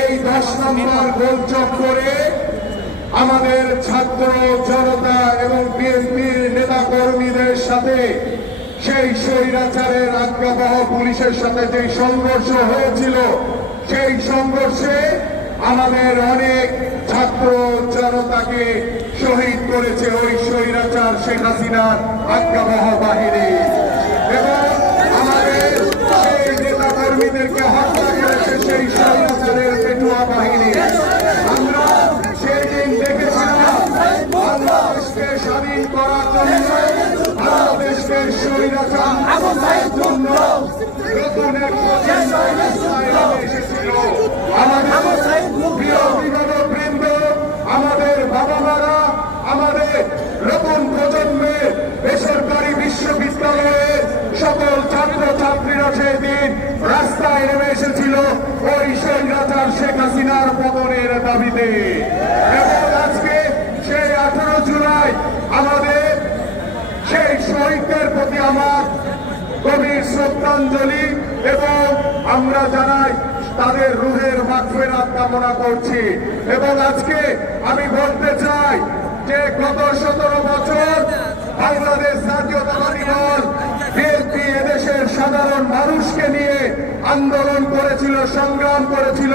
এই 10 নম্বর গোলচক করে আমাদের ছাত্র জনতা এবং বিএনপির নেতা কর্মীদের সাথে সেই স্বৈরাচারের আজ্ঞাবহ পুলিশের সাথে যে সংঘর্ষ হয়েছিল, সেই সংঘর্ষে আমাদের অনেক ছাত্র জনতাকে শহীদ করেছে ওই স্বৈরাচার শেখ হাসিনার আজ্ঞাবহ বাহিনী, এবং আমাদের সেই নেতা কর্মীদেরকে হত্যা করেছে সেই স্বৈরাচারের পেটুয়া বাহিনী। আমরা সেই দিন দেখেছিলাম বাংলাদেশকে স্বাধীন করার জন্য, বাংলাদেশকে স্বৈরাচার জন্য নতুন এক এসেছিল। আমাদের প্রিয় অভিভাবকবৃন্দ, আমাদের বাবা মারা, আমাদের নতুন প্রজন্মের বেসরকারি বিশ্ববিদ্যালয়ের সকল ছাত্র ছাত্রীরা সেদিন রাস্তায় নেমে এসেছিল ওই স্বৈরাচার শেখ হাসিনার পতনের দাবিতে। এবং আজকে সেই 18 জুলাই আমাদের সেই শহীদদের প্রতি আমার গভীর শ্রদ্ধাঞ্জলি, এবং আমরা জানাই তাদের রুহের মাগফিরাত কামনা করছি। এবং আজকে আমি বলতে চাই যে গত 17 বছর বাংলাদেশ জাতীয়তাবাদী দল বিএনপি এদেশের সাধারণ মানুষকে নিয়ে আন্দোলন করেছিল, সংগ্রাম করেছিল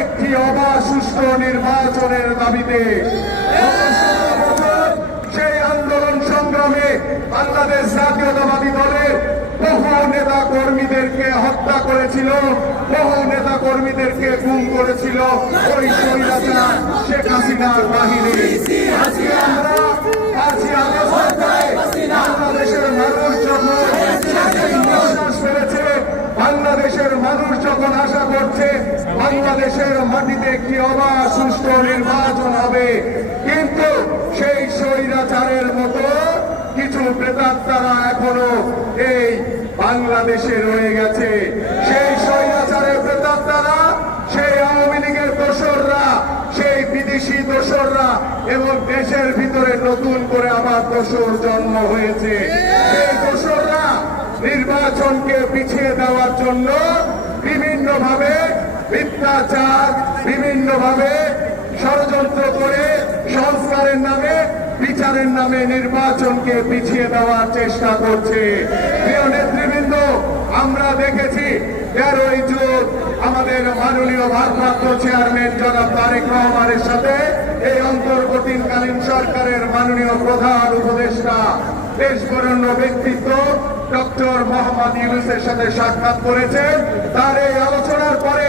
একটি অবাধ সুষ্ঠু নির্বাচনের দাবিতে। সেই আন্দোলন সংগ্রামে বাংলাদেশ জাতীয়তাবাদী দলের বহু নেতা কর্মীদেরকে হত্যা করেছিল, বহু নেতা কর্মীদেরকে গুম করেছিল ওই স্বৈরাচার শেখ হাসিনার বাহিনী। আজকে আমরা বাংলাদেশের মানুষ যখন বিশ্বাস পেরেছে, বাংলাদেশের মানুষ যখন আশা করছে বাংলাদেশের মাটিতে একটি অবাধ সুষ্ঠু নির্বাচন হবে, কিন্তু সেই স্বৈরাচারের মতো কিছু প্রেতাত্মারা এখনো এই বাংলাদেশে রয়ে গেছে। সেই স্বৈরাচারের প্রেতাত্মারা, সেই আওয়ামী লীগের দোসররা, সেই বিদেশি দোসররা, এবং দেশের ভিতরে নতুন করে আবার দোসর জন্ম হয়েছে। সেই দোসররা নির্বাচনকে পিছিয়ে দেওয়ার জন্য বিভিন্নভাবে মিথ্যাচার, বিভিন্নভাবে ষড়যন্ত্র করে সংস্কারের নামে, বিচারের নামে নির্বাচনকে পিছিয়ে দেওয়ার চেষ্টা করছে। প্রিয় নেতৃবৃন্দ, আমরা দেখেছি 13ই জুন আমাদের মাননীয় ভারপ্রাপ্ত চেয়ারম্যান জনাব তারেক রহমানের সাথে এই অন্তর্বর্তীকালীন সরকারের মাননীয় প্রধান উপদেষ্টা, দেশবরেণ্য ব্যক্তিত্ব ডক্টর মোহাম্মদ ইউনূসের সাথে সাক্ষাৎ করেছেন। তার এই আলোচনার পরে